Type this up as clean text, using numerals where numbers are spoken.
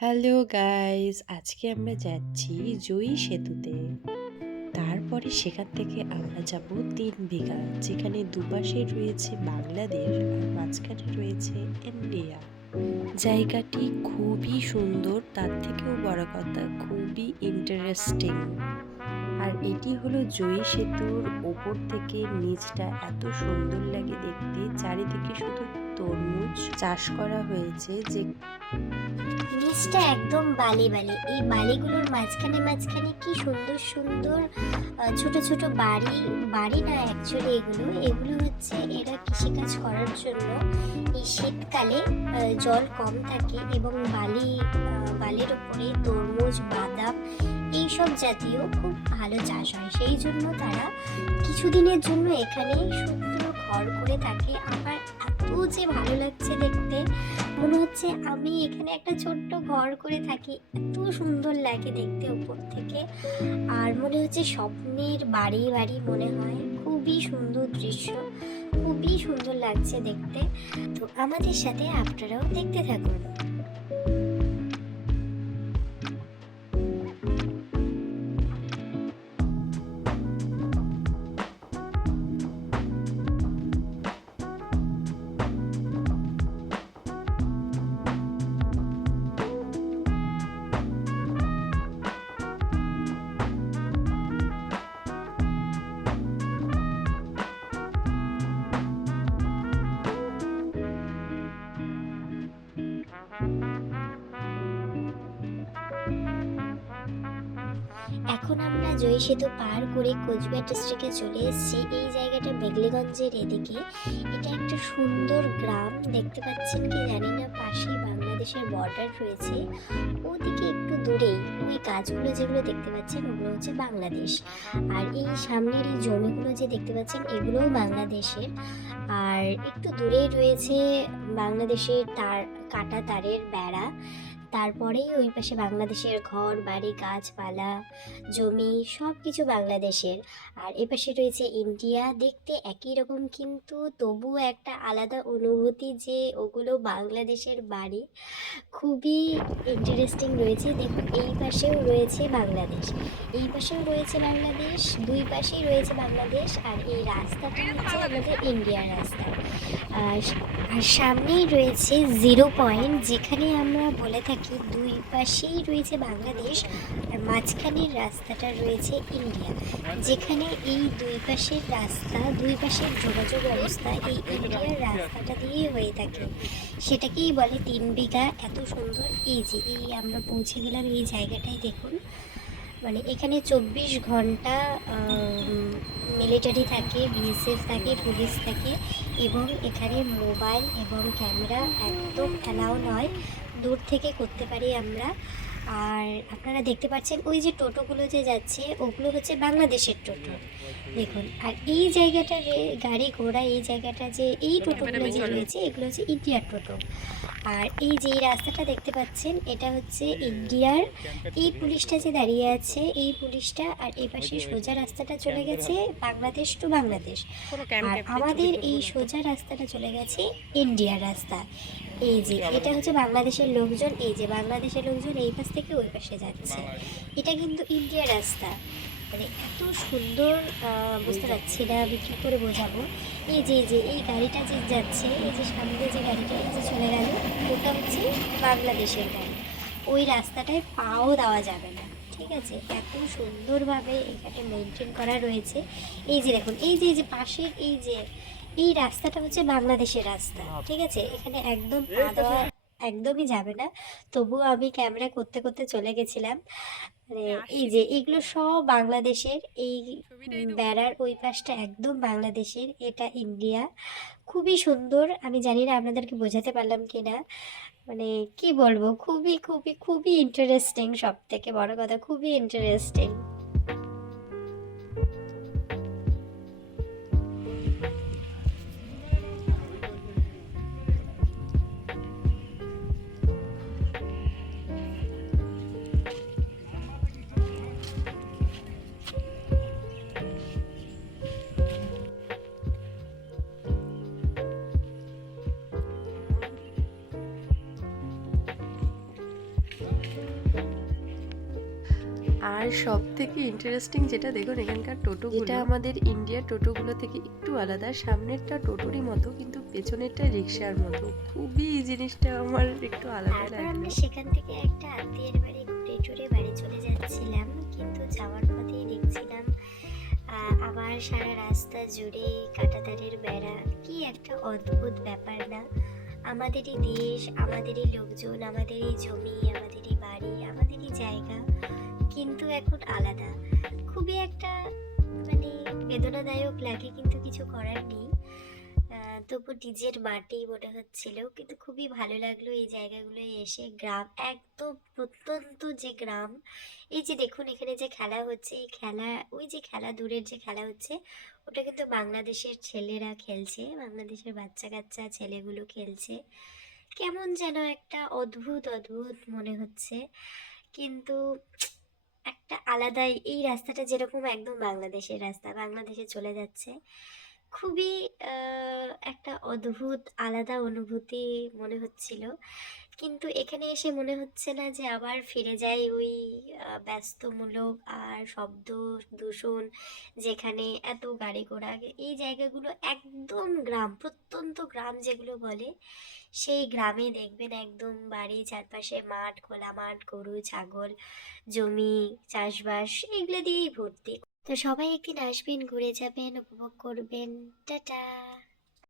Hello guys, আজকে আমরা যাচ্ছি জয়ী সেতুতে। তারপরে সেখান থেকে আমরা যাব 3 বিঘা, যেখানে দুপাশে রয়েছে বাংলাদেশ আর মাঝখানে রয়েছে ইন্ডিয়া। জায়গাটি খুবই সুন্দর, তার থেকেও বড় কথা খুবই ইন্টারেস্টিং। আর এটি হলো জয়ী সেতুর ওপর থেকে নিচটা এত সুন্দর লাগে দেখতে। চারিদিকে শুধু তরমুজ চাষ করা হয়েছে, যে নিচটা একদম বালি বালি। এই বালিগুলোর মাঝখানে মাঝখানে কি সুন্দর সুন্দর ছোট ছোট বাড়ি। বাড়ি না, অ্যাকচুয়ালি এগুলো হচ্ছে এরা কৃষিকাজ করার জন্য এই শীতকালে জল কম থাকে এবং বালির উপরে তরমুজ, বাদাম এইসব জাতীয় খুব ভালো চাষ হয়। সেই জন্য তারা কিছুদিনের জন্য এখানে সুন্দর ঘর করে থাকে। আমার এত যে ভালো লাগছে দেখতে, মনে হচ্ছে আমি এখানে একটা ছোট্ট ঘর করে থাকি। এত সুন্দর লাগে দেখতে উপর থেকে, আর মনে হচ্ছে স্বপ্নের বাড়ি বাড়ি মনে হয়। খুবই সুন্দর দৃশ্য, খুবই সুন্দর লাগছে দেখতে। তো আমাদের সাথে আপনারাও দেখতে থাকুন। এখন আমরা জয়ী সেতু পার করে কোচবিহার ডিস্ট্রিক্টে চলে এসেছি। এই জায়গাটা মেঘলিগঞ্জের এদিকে। এটা একটা সুন্দর গ্রাম, দেখতে পাচ্ছেন কি জানি না, পাশেই বাংলাদেশের বর্ডার রয়েছে। ওদিকে একটু দূরেই ওই গাছগুলো যেগুলো দেখতে পাচ্ছেন ওগুলো হচ্ছে বাংলাদেশ। আর এই সামনের এই জমিগুলো যে দেখতে পাচ্ছেন এগুলোও বাংলাদেশের। আর একটু দূরেই রয়েছে বাংলাদেশের কাটা তারের বেড়া। তারপরেই ওই পাশে বাংলাদেশের ঘর বাড়ি, গাছপালা, জমি সব কিছু বাংলাদেশের। আর এ পাশে রয়েছে ইন্ডিয়া। দেখতে একই রকম কিন্তু তবুও একটা আলাদা অনুভূতি যে ওগুলো বাংলাদেশের বাড়ি। খুবই ইন্টারেস্টিং রয়েছে। দেখুন এই পাশেও রয়েছে বাংলাদেশ, এই পাশেও রয়েছে বাংলাদেশ, দুই পাশেই রয়েছে বাংলাদেশ। আর এই রাস্তাটা হচ্ছে আমাদের ইন্ডিয়ার রাস্তা। আর আর সামনেই রয়েছে জিরো পয়েন্ট, যেখানে আমরা বলে থাকি দুই পাশেই রয়েছে বাংলাদেশ আর মাঝখানের রাস্তাটা রয়েছে ইন্ডিয়া। যেখানে এই দুই পাশের রাস্তা, দুই পাশের যোগাযোগ ব্যবস্থা এই ইন্ডিয়ার রাস্তাটা দিয়েই হয়ে থাকে। সেটাকেই বলে 3 বিঘা। এত সুন্দর। এই যে আমরা পৌঁছে গেলাম এই জায়গাটায়, দেখুন। মানে এখানে 24 ঘন্টা মিলিটারি থাকে, বিএসএফ থাকে, পুলিশ থাকে, এবং এখানে মোবাইল এবং ক্যামেরা একদম অ্যালাউ নয়। দূর থেকে করতে পারি আমরা। আর আপনারা দেখতে পাচ্ছেন ওই যে টোটোগুলো যে যাচ্ছে ওগুলো হচ্ছে বাংলাদেশের টোটো, দেখুন। আর এই জায়গাটা গাড়ি ঘোড়া, এই জায়গাটা যে এই টোটোগুলো যে রয়েছে এগুলো হচ্ছে ইন্ডিয়ার টোটো। আর এই যে রাস্তাটা দেখতে পাচ্ছেন এটা হচ্ছে ইন্ডিয়ার। এই পুলিশটা যে দাঁড়িয়ে আছে এই পুলিশটা, আর এই পাশে সোজা রাস্তাটা চলে গেছে বাংলাদেশ টু বাংলাদেশ। আর আমাদের এই সোজা রাস্তাটা চলে গেছে ইন্ডিয়ার রাস্তা। এই যে এটা হচ্ছে বাংলাদেশের লোকজন, এই যে বাংলাদেশের লোকজন এই পাশ থেকে ওই পাশে যাচ্ছে। এটা কিন্তু ইন্ডিয়ার রাস্তা। মানে এত সুন্দর, বুঝতে পারছি না আমি কী করে বোঝাবো। এই যে এই গাড়িটা যে যাচ্ছে, এই যে সামনে যে গাড়িটা এই যে চলে গেল, ওটা হচ্ছে বাংলাদেশের গাড়ি। ওই রাস্তাটায় পাও দেওয়া যাবে না, ঠিক আছে। এত সুন্দরভাবে এখানে মেনটেন করা রয়েছে। এই যে দেখুন এই যে পাশের এই রাস্তাটা হচ্ছে বাংলাদেশের রাস্তা, ঠিক আছে। এখানে একদম পা দেওয়া একদমই যাবে না। তবুও আমি ক্যামেরা করতে করতে চলে গেছিলাম। মানে এই যে এগুলো সব বাংলাদেশের। এই বেড়ার ওই পাশটা একদম বাংলাদেশের, এটা ইন্ডিয়া। খুবই সুন্দর। আমি জানি না আপনাদেরকে বোঝাতে পারলাম কি না। মানে কি বলবো, খুবই খুবই খুবই ইন্টারেস্টিং। সব থেকে বড় কথা খুবই ইন্টারেস্টিং। আর সব থেকে ইন্টারেস্টিং যেটা দেখুন এখানকার টোটোগুলো, এটা আমাদের ইন্ডিয়ার টোটোগুলো থেকে একটু আলাদা। সামনেরটা টোটোরই মতো কিন্তু পেছনেরটা রিক্সার মতো। খুবই এই জিনিসটা আমার একটু আলাদা তারপর লাগলো। আমরা সেখান থেকে একটা আত্মীয়ের বাড়ি ঘুরে টুরে বাড়ি চলে যাচ্ছিলাম, কিন্তু যাওয়ার পথেই দেখছিলাম আবার সারা রাস্তা জুড়ে কাঁটাতারের বেড়া। কি একটা অদ্ভুত ব্যাপার না? আমাদেরই দেশ, আমাদেরই লোকজন, আমাদেরই জমি, আমাদেরই বাড়ি, আমাদেরই জায়গা, কিন্তু এখন আলাদা। খুবই একটা মানে বেদনাদায়ক লাগে, কিন্তু কিছু করার নেই। তবু নিজের মাটি মনে হচ্ছিল, কিন্তু খুবই ভালো লাগলো এই জায়গাগুলোয় এসে। গ্রাম একদম প্রত্যন্ত যে গ্রাম, এই যে দেখুন এখানে যে খেলা হচ্ছে, এই খেলা, ওই যে খেলা দূরের যে খেলা হচ্ছে, ওটা কিন্তু বাংলাদেশের ছেলেরা খেলছে, বাংলাদেশের বাচ্চা কাচ্চা ছেলেগুলো খেলছে। কেমন যেন একটা অদ্ভুত অদ্ভুত মনে হচ্ছে, কিন্তু একটা আলাদাই। এই রাস্তাটা যেরকম একদম বাংলাদেশের রাস্তা, বাংলাদেশে চলে যাচ্ছে, খুবই একটা অদ্ভুত আলাদা অনুভূতি মনে হচ্ছিল। কিন্তু এখানে এসে মনে হচ্ছে না যে আবার ফিরে যাই ওই ব্যস্তমূলক আর শব্দ দূষণ, যেখানে এত গাড়ি ঘোড়া। এই জায়গাগুলো একদম গ্রাম, প্রত্যন্ত গ্রাম যেগুলো বলে, সেই গ্রামে দেখবেন একদম বাড়ি, চারপাশে মাঠ, খোলা মাঠ, গরু ছাগল, জমি, চাষবাস, এগুলো দিয়েই ভর্তি। তো সবাই একদিন আসবেন, ঘুরে যাবেন, উপভোগ করবেন। টাটা।